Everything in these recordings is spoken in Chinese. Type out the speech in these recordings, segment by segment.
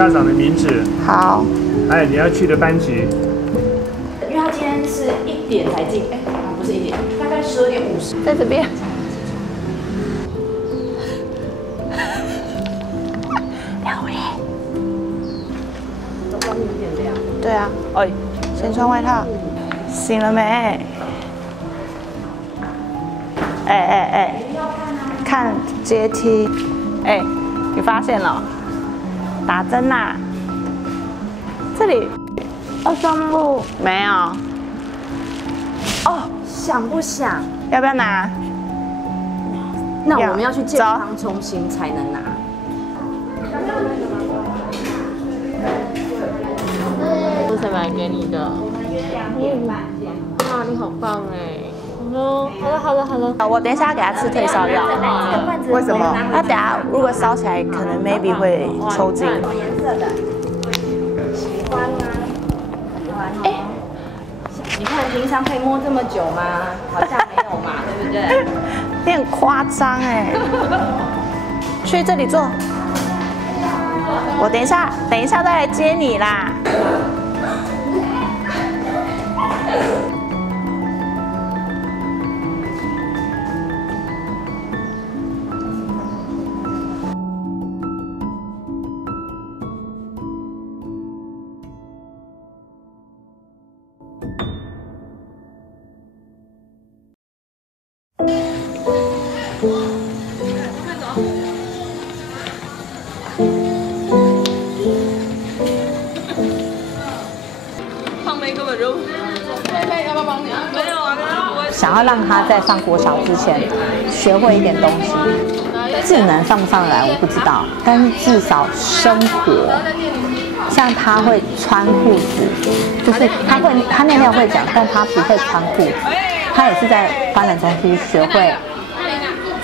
家长的名字，好，还有你要去的班级。因为他今天是1点才进，不是1点，大概12:50。在这边。两位。外面有点凉。对啊，哎，先穿外套。醒了没？哎，看阶梯。哎，你发现了？打针啦！这里二双路没有。哦，想不想？要不要拿？那我们要去健康中心才能拿。是谁买给你的？哇，你好棒哎！好了。我等一下要给他吃退烧药。为什么？他等下如果烧起来，可能 maybe 会抽筋。什么颜色的？喜欢吗？哎，你看平常可以摸这么久吗？好像没有嘛，对不对？你很夸张哎！去这里坐。我等一下再来接你啦。想要让他在上国小之前学会一点东西，智能上不上来我不知道，但是至少生活，像他会穿裤子，就是他尿尿会讲，但他不会穿裤子，他也是在发展中心学会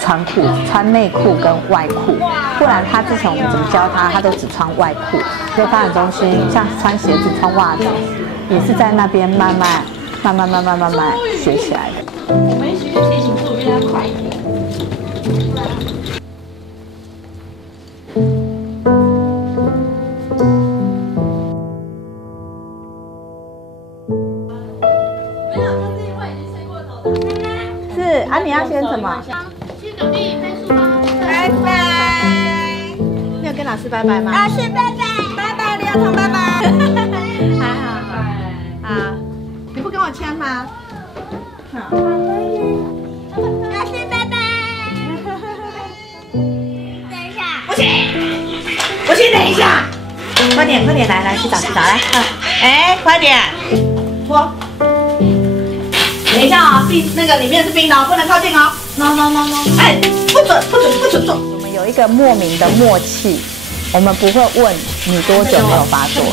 穿裤子，穿内裤跟外裤，不然他之前我们怎么教他，他都只穿外裤。在发展中心，像穿鞋子、穿袜子，也是在那边慢慢学起来的。我们学提醒速度比他快一点。没有，他是因为已经睡过头了。是啊，你要先什么？去努力背书吗？拜拜。你有跟老师拜拜吗？老师拜拜，拜拜，刘彤拜拜。还好，好。你不跟我签吗？好。老师拜拜。等一下。我先等一下。快点，来洗澡来。哎，快点。脱。等一下啊，那个里面是冰的哦，不能靠近哦。No。哎，不准做。我们有一个莫名的默契，我们不会问你多久没有发作了。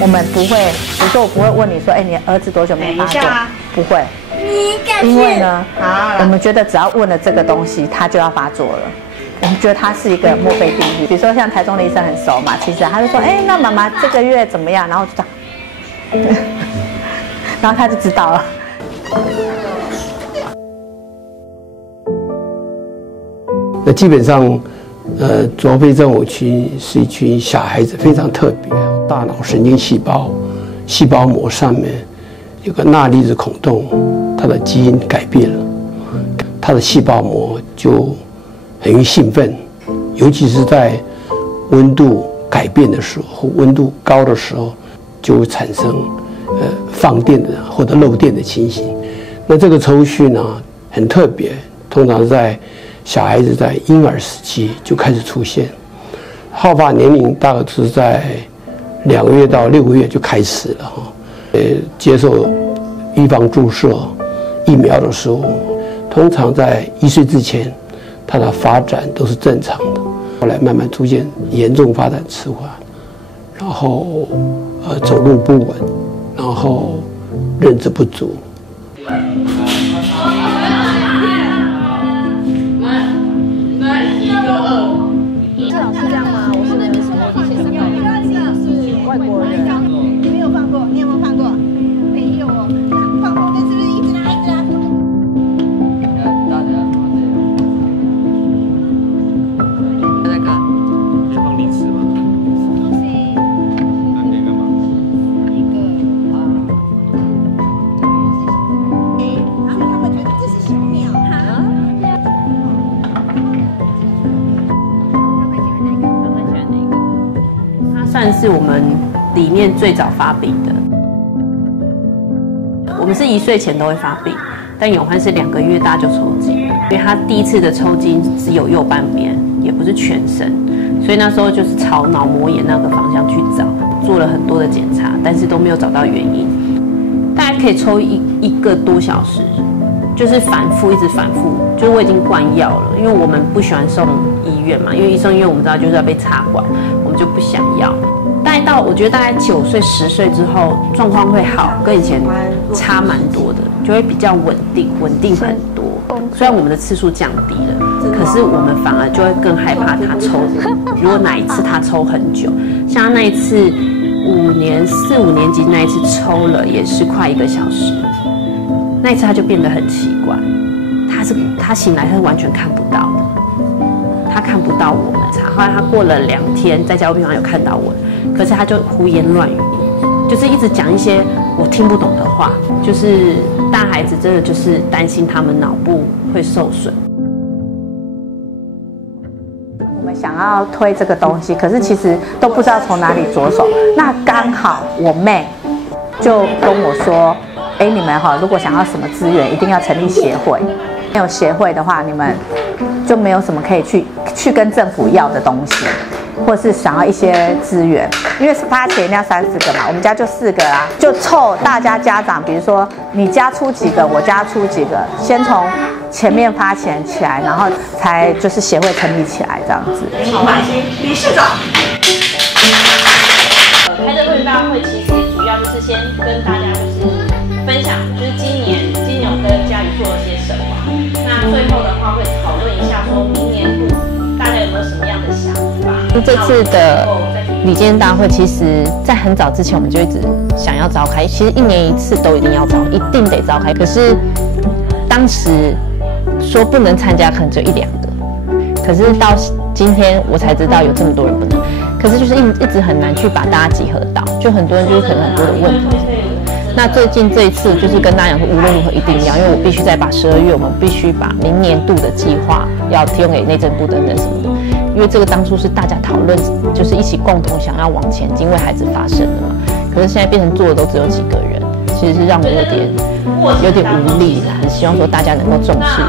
我们不会，比如说我不会问你说，哎，你儿子多久没发作？不会，因为呢，我们觉得只要问了这个东西，他就要发作了。我们觉得它是一个墨菲定律。比如说像台中的医生很熟嘛，其实他就说，哎，那妈妈这个月怎么样？然后就这样，然后他就知道了。那基本上，卓非症候群是一群小孩子非常特别，大脑神经细胞膜上面有个钠离子孔洞，它的基因改变了，它的细胞膜就很容易兴奋，尤其是在温度改变的时候，温度高的时候，就会产生放电的或者漏电的情形。那这个抽搐呢很特别，通常在小孩子在婴儿时期就开始出现，好发年龄大概是在2个月到6个月就开始了哈。接受预防注射疫苗的时候，通常在1岁之前，它的发展都是正常的。后来慢慢出现严重发展迟缓，然后走路不稳，然后认知不足。外国人，你没有放过，你有没有放过？没有哦，放过，但是不是一直拉？在干，别放零食吧。是我们里面最早发病的。我们是1岁前都会发病，但永欢是2个月大就抽筋了，因为他第一次的抽筋只有右半边，也不是全身，所以那时候就是朝脑膜炎那个方向去找，做了很多的检查，但是都没有找到原因。大概可以抽1个多小时，就是反复一直反复，就是我已经灌药了，因为我们不喜欢送医院嘛，因为一送医院我们知道就是要被插管，我们就不想要。我觉得大概9岁10岁之后状况会好，跟以前差蛮多的，就会比较稳定很多。虽然我们的次数降低了，可是我们反而就会更害怕他抽。如果哪一次他抽很久，像他那一次4、5年级那一次抽了也是快1个小时，那一次他就变得很奇怪，他醒来他是完全看不到的，他看不到我们。后来他过了2天在家务病房有看到我，可是他就胡言乱语，就是一直讲一些我听不懂的话，就是大孩子真的就是担心他们脑部会受损。我们想要推这个东西，可是其实都不知道从哪里着手。那刚好我妹就跟我说：“哎，你们如果想要什么资源，一定要成立协会。没有协会的话，你们就没有什么可以去跟政府要的东西。”或是想要一些资源，因为发钱一定要30个嘛，我们家就4个啦，就凑大家家长，比如说你家出几个，我家出几个，先从前面发钱起来，然后才就是协会成立起来这样子。好，理事长。开这个会员大会其实主要就是先跟大家就是分享，就是今年我跟佳宇做了些什么。那最后的话会讨论一下，说明年度大家有没有什么样的想法。这次的理监大会，其实在很早之前我们就一直想要召开，其实1年1次都一定要一定得召开。可是当时说不能参加，可能就1、2个。可是到今天我才知道有这么多人不能。可是就是一直很难去把大家集合到，就很多人就是可能很多的问题。那最近这一次就是跟大家讲说，无论如何一定要，因为我必须再把12月我们必须把明年度的计划要提供给内政部等等什么的。因为这个当初是大家讨论，就是一起共同想要往前进，为孩子发声的嘛。可是现在变成做的都只有几个人，其实是让我有点无力，很希望说大家能够重视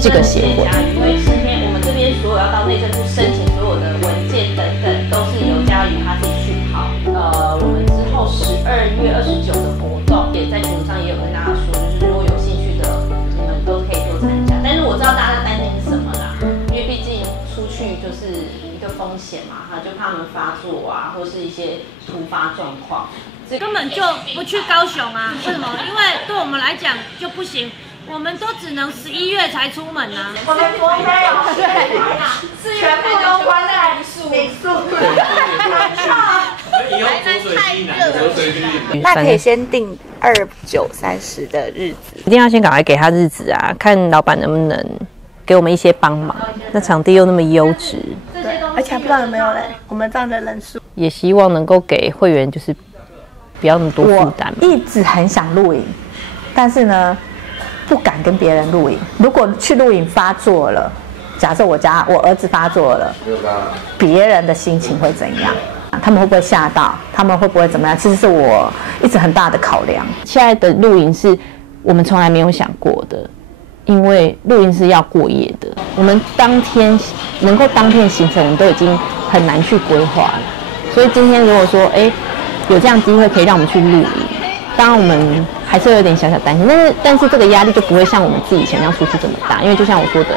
这个协会。因为今天我们这边所有要到内政部申请所有的文件等等，都是由佳宇他自己去跑。我们之后12月29的活动，也在群组上也有跟大家说，就是如果有兴趣的，你们都可以多参加。但是我知道大家担心什么啦，因为毕竟出去就是一个风险嘛，就怕他们发作啊，或是一些突发状况。根本就不去高雄啊？为什么？因为对我们来讲就不行，我们都只能11月才出门啊。我们昨天对，全部都关在民宿。那可以先定29、30的日子，一定要先赶快给他日子啊，看老板能不能给我们一些帮忙。那场地又那么优质，对，而且还不知道有没有人，我们这样的人数，也希望能够给会员就是不要那么多负担。我一直很想露营，但是呢，不敢跟别人露营。如果去露营发作了，假设我儿子发作了，别人的心情会怎样？他们会不会吓到？他们会不会怎么样？其实是我一直很大的考量。现在的露营是我们从来没有想过的，因为露营是要过夜的。我们当天行程，我们都已经很难去规划了。所以今天如果说，有这样机会可以让我们去露营，当然我们还是有点小小担心，但是这个压力就不会像我们自己以前那样出去这么大，因为就像我说的，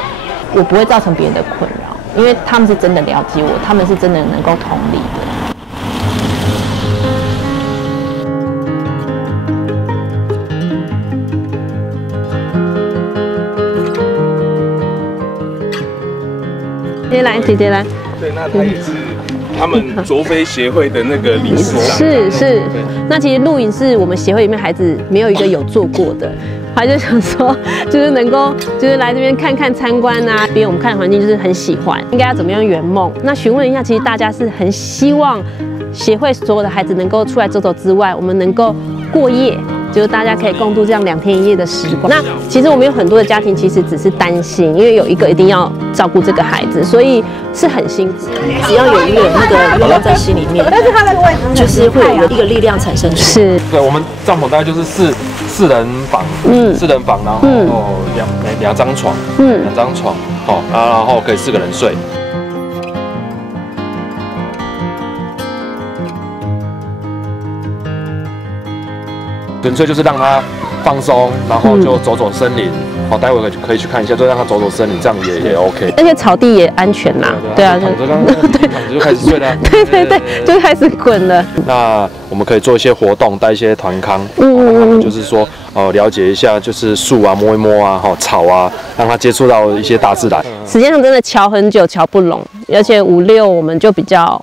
我不会造成别人的困扰，因为他们是真的了解我，他们是真的能够同理的。姐姐来。对，那他也是他们卓飞协会的那个理事长。是。那其实露营是我们协会里面孩子没有一个有做过的，他就想说，就是能够就是来这边看看参观啊，别人我们看环境就是很喜欢，应该要怎么样圆梦？那询问一下，其实大家是很希望协会所有的孩子能够出来走走之外，我们能够过夜，就是大家可以共度这样2天1夜的时光。那其实我们有很多的家庭其实只是担心，因为有一个一定要照顾这个孩子，所以是很辛苦。只要有一个那个愿望在心里面，但是他那个位置就是会有一个力量产生出来。是，对，我们帐篷大概就是四人房，4人房，然后两张床，2张床，然后可以4个人睡。纯粹就是让他放松，然后就走走森林。待会可以去看一下，就让他走走森林，这样也 OK。而且草地也安全啦。对啊，躺着躺着就开始睡了。对，就开始滚了。那我们可以做一些活动，带一些团康，就是说了解一下，就是树啊摸一摸啊，草啊，让他接触到一些大自然。时间上真的瞧很久，瞧不拢，而且5、6我们就比较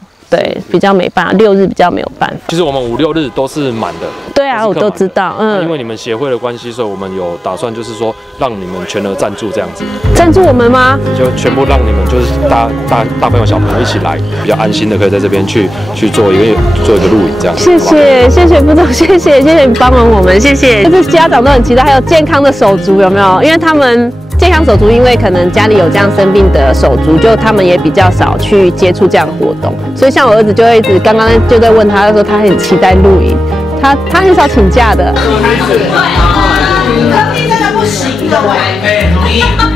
没办法，6日比较没有办法。其实我们5、6日都是满的。对啊，我都知道，因为你们协会的关系，所以我们有打算，就是说让你们全额赞助这样子。赞助我们吗？就全部让你们就是大朋友小朋友一起来，比较安心的可以在这边去做一个露营这样。谢谢副总，谢谢你帮忙我们，谢谢。就是家长都很期待，还有健康的手足有没有？因为他们。健康手足，因为可能家里有这样生病的手足，就他们也比较少去接触这样的活动，所以像我儿子就会一直刚刚就在问他，他说他很期待露营，他很少请假的。隔壁真的不行的喂。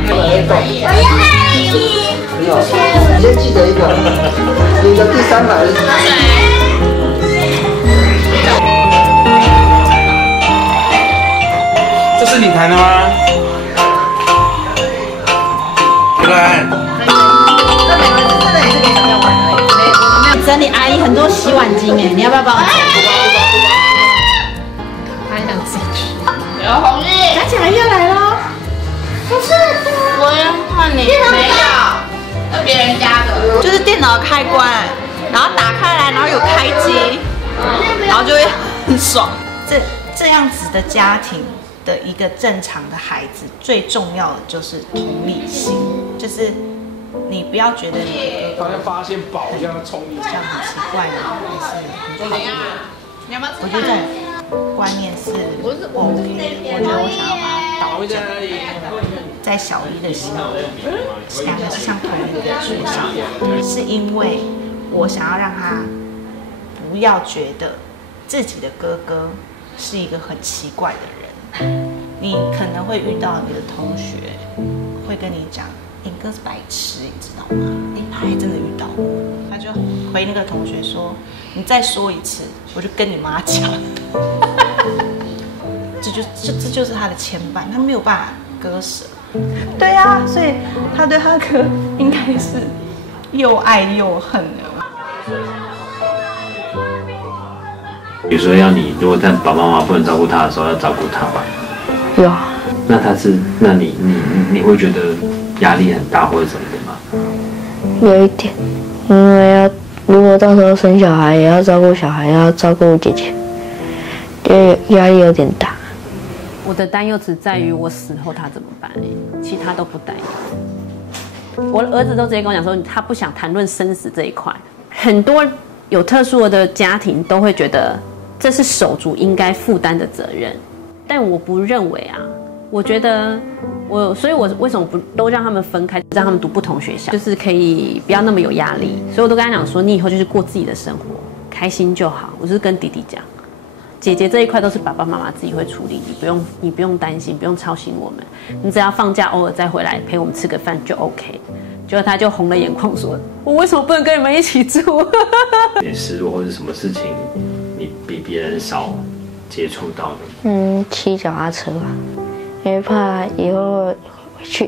我要爱情。先记得一个，你的第3排。这是你弹的吗？整理阿姨很多洗碗巾哎，你要不要帮我整？还想自己去。有红玉，拿起来又来了。不是，我要看你。没有，那别人家的。就是电脑开关，然后打开来，然后有开机，然后就会很爽。这样子的家庭的一个正常的孩子，最重要的就是同理心，就是你不要觉得你好像发现宝一样冲你，这样很奇怪吗？还是很讨厌？我觉得观念是 OK， 我觉得我想要把它导正。在小一的时候，2个是上同一个学校，是因为我想要让他不要觉得自己的哥哥是一个很奇怪的人。你可能会遇到你的同学会跟你讲，尹哥是白痴，你知道吗？他还真的遇到过，他就回那个同学说，你再说一次，我就跟你妈讲。这就是他的牵绊，他没有办法割舍。对啊，所以他对他哥应该是又爱又恨的。有时候要你，如果在爸爸妈妈不能照顾他的时候，要照顾他吧。有。那你会觉得压力很大或者怎么的吗？有一点，因为如果到时候生小孩，也要照顾小孩，要照顾姐姐，就压力有点大。我的担忧只在于我死后他怎么办，其他都不担忧。我的儿子都直接跟我讲说，他不想谈论生死这一块。很多有特殊的家庭都会觉得这是手足应该负担的责任，但我不认为啊。我觉得所以我为什么不都让他们分开，让他们读不同学校，就是可以不要那么有压力。所以我都跟他讲说，你以后就是过自己的生活，开心就好。我就是跟弟弟讲。姐姐这一块都是爸爸妈妈自己会处理，你不用担心，不用操心我们，你只要放假偶尔再回来陪我们吃个饭就 OK。结果他就红了眼眶说：“我为什么不能跟你们一起住？”有点失落或者什么事情，你比别人少接触到的。骑脚踏车吧，因为怕以后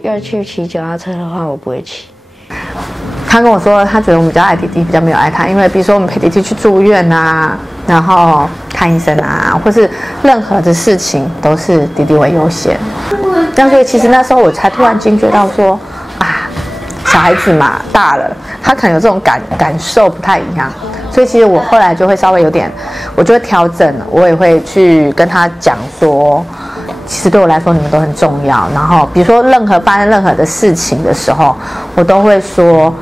要去骑脚踏车的话，我不会骑。他跟我说，他觉得我们比较爱弟弟，比较没有爱他，因为比如说我们陪弟弟去住院啊，然后看医生啊，或是任何的事情都是弟弟为优先。那所以其实那时候我才突然惊觉到说，小孩子嘛大了，他可能有这种感受不太一样。所以其实我后来就会稍微有点，我就会调整，我也会去跟他讲说，其实对我来说你们都很重要。然后比如说发生任何的事情的时候，我都会说，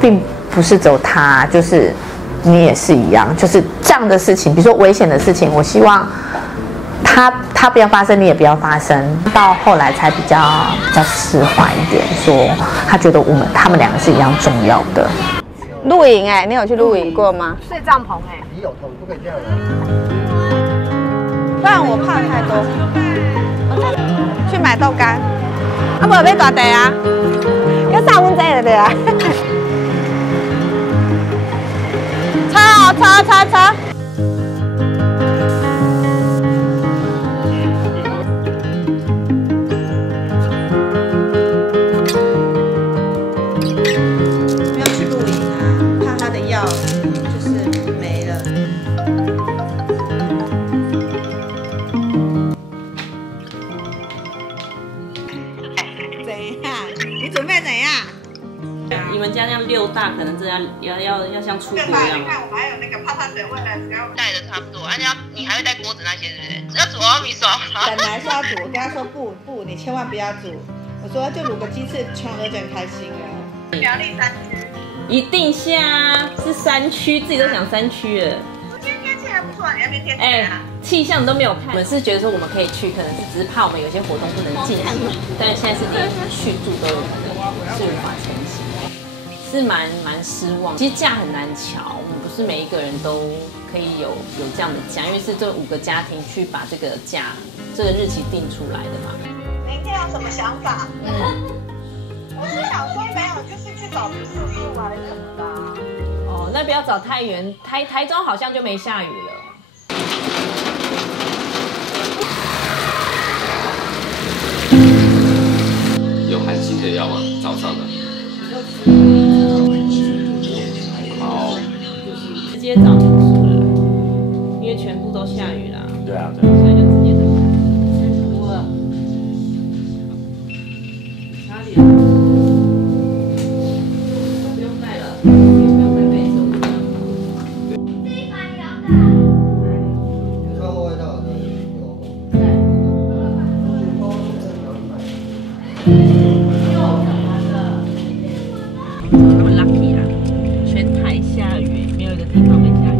并不是只有他，就是你也是一样，就是这样的事情，比如说危险的事情，我希望他不要发生，你也不要发生。到后来才比较释怀一点，说他觉得他们两个是一样重要的。露营你有去露营过吗？睡帐篷你有头不可以这样不然我怕太多。去买豆干，无要大地啊，要上阮这个啊。擦。不要去露营啊，怕他的药就是没了。怎样？你准备怎样？你们家那样6大，可能真的要像出国一样。你看，我们还有那个泡水问了，只要带的差不多，你还会带锅子那些，是不是？要煮奥米烧。本来是要煮，我跟他说不，你千万不要煮。我说就卤个鸡翅，全部都很开心了。苗栗3区，一定下是3区，自己都想3区了。今天天气还不错啊，你那边天气怎样？气象都没有看，我是觉得说我们可以去，可能是只是怕我们有些活动不能进行，但是现在是连续住都有可能是无法成行，是蛮失望。其实假很难瞧，我们不是每一个人都可以有这样的假，因为是这5个家庭去把这个假这个日期定出来的嘛。明天有什么想法？我是想说没有，就是去找住宿还是什么的。哦，那不要找太远，台中好像就没下雨了。有含锌的药吗？早上的。好，直接找住宿了，因为全部都下雨啦。对啊，所以就直接找。哪里啊？不用带了，不用带被子。有味道的他们 lucky 啦，全台下雨，没有一个地方没下雨。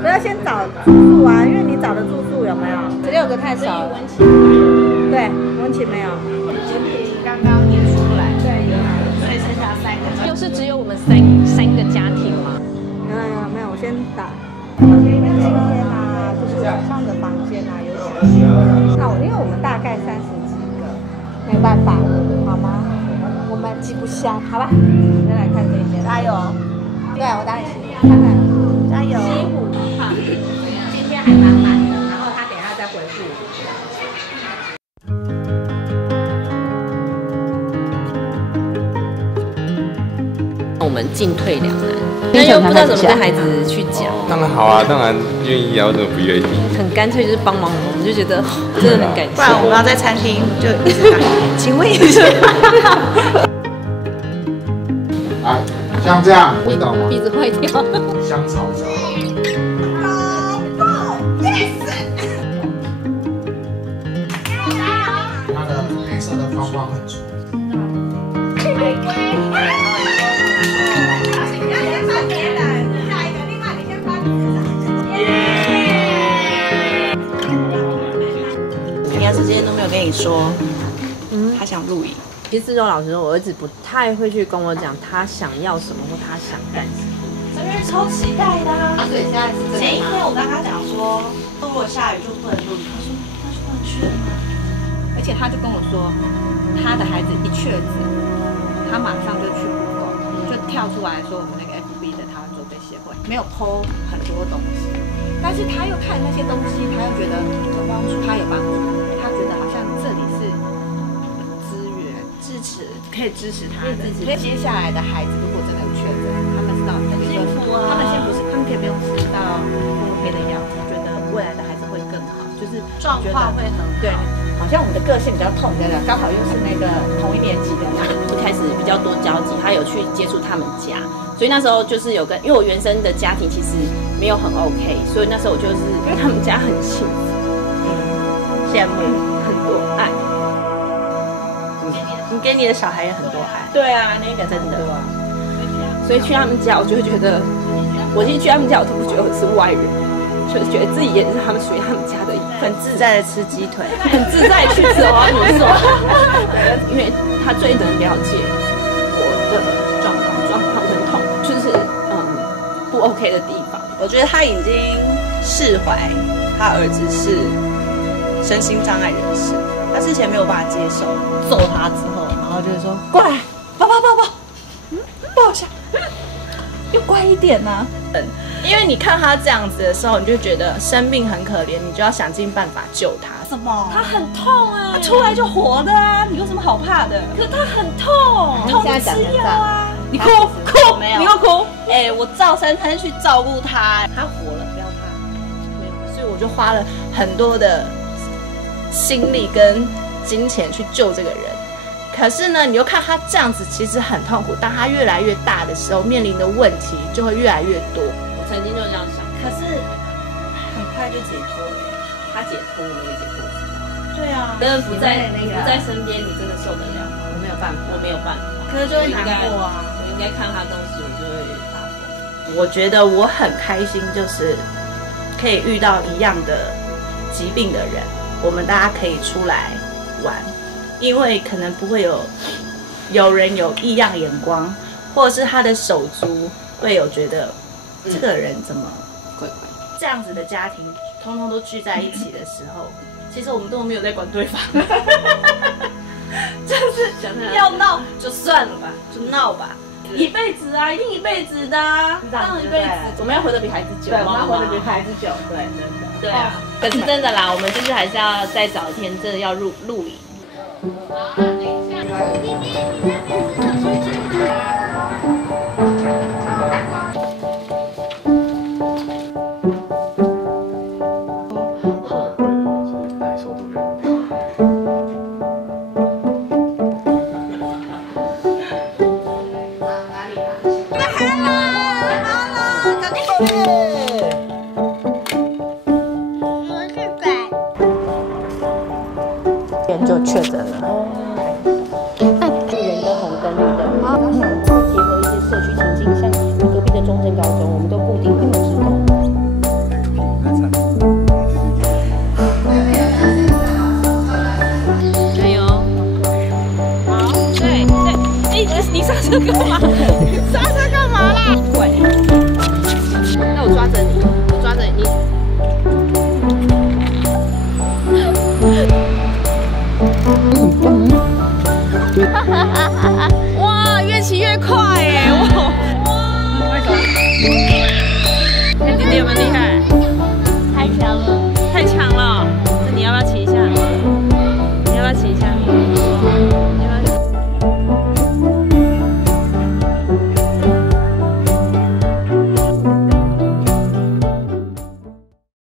不要先找住宿啊，因为你找的住宿有没有？16个太少了。对，温情没有。温情刚刚也出来，对，所以剩下3个。就是只有我们三个家庭吗？没有，我先打。今天啊，就是晚上的房间啊，有几个。那因为我们大概30几个，没办法，好吗？我们挤不下，好吧？我们来看这一间，加油！对，我带你看看，加油！西湖哈，今天还蛮满的，然后他等一下再回复。我们进退两难，但又不知道怎么跟孩子去讲。当然好啊，当然愿意啊，为什么不愿意？很干脆就是帮忙我们就觉得真的很感谢。不然我们要在餐厅就一直打，请问一下。来，像这样味道吗？鼻子坏掉。香草茶。它的黑色的方方很粗。你儿子之前都没有跟你说，他想露营。其实周老师说，我儿子不太会去跟我讲他想要什么或他想干什么。这边超期待的啊！所以现在是这个。前一天我跟他讲说，如果下雨就不能露营，他说那就不能去了。而且他就跟我说，他的孩子一确诊，他马上就去 Google， 就跳出来说我们那个 FB 的台湾左背协会没有 po 很多东西，但是他又看那些东西，他又觉得有帮助，他有帮助，他觉得好像这里是资源支持，可以支持他的。所以接下来的孩子如果真的有确诊，他们知道很幸福啊，他们先不是，他们可以不用吃到黑的药，觉得未来的孩子会更好，就是状况会很好。对。好像我们的个性比较痛的，刚好又是那个同一年级的嘛，就开始比较多交集，他有去接触他们家，所以那时候就是有跟，因为我原生的家庭其实没有很 OK， 所以那时候我就是因为他们家很幸福，羡慕很多爱，你给你的小孩也很多爱。对啊，那个真的，所以去他们家我就会觉得我进去他们家，我都不觉得我是外人，就是觉得自己也是他们属于他们家的一份，自在的吃鸡腿，很自在去吃哦，你说，因为他最能了解我的状况跟痛，就是不 OK 的地方。我觉得他已经释怀，他儿子是身心障碍人士，他之前没有办法接受，揍他之后，然后就是说过来，抱，抱一下，又乖一点啊。因为你看他这样子的时候，你就觉得生命很可怜，你就要想尽办法救他。什么？他很痛啊！他出来就活的啊，你有什么好怕的？可他很痛，痛吃药啊！你哭没有？你又哭？我照3餐去照顾他，他活了，不要怕。没有，所以我就花了很多的心力跟金钱去救这个人。可是呢，你又看他这样子，其实很痛苦。当他越来越大的时候，面临的问题就会越来越多。我曾经就这样想，可是很快就解脱了。他解脱，我们也解脱。对啊，真的不在身边，你真的受得了吗？我没有办法。可是就会难过啊。我应该看他东西，我就会发疯。我觉得我很开心，就是可以遇到一样的疾病的人，我们大家可以出来玩。因为可能不会有人有异样眼光，或者是他的手足会有觉得这个人怎么怪怪。这样子的家庭通通都聚在一起的时候，其实我们都没有在管对方，就是要闹就算了吧，就闹吧，一辈子啊，一定一辈子的啊，当一辈子，我们要活得比孩子久，对，我们要活得比孩子久，对，真的，对啊。可是真的啦，我们就是还是要再找一天，真的要录影。就确诊了。那人的红灯绿灯，然后结合一些社区情境，像隔壁的中正高中，我们都固定会有志工。加油！好，对，你刹车干嘛？你刹车干嘛啦？怪。那我抓着你，哇，越骑越快哎！哇，看弟弟有没有厉害？